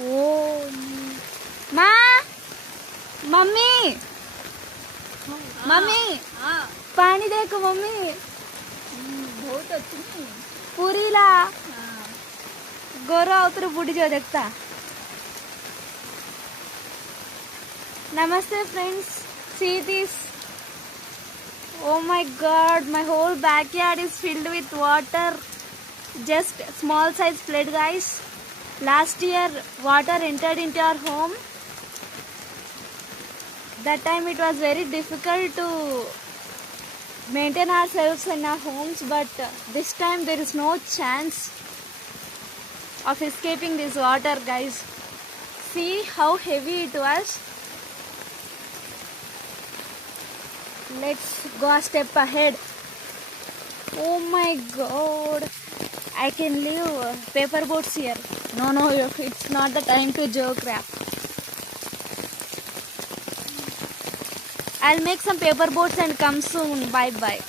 Oh, Ma, Mummy, Mummy, पानी देखो mummy बहुत अच्छी पूरी ला गोरा उतर बुढ़ी जो देखता. Namaste friends, see this. Oh my god, my whole backyard is filled with water. Just small size flood, guys. Last year water entered into our home. That time it was very difficult to maintain ourselves in our homes, but this time there is no chance of escaping this water, guys. See how heavy it was. Let's go a step ahead. Oh my god, I can leave paper boats here. No, it's not the time to joke rap. I'll make some paper boats and come soon. Bye bye.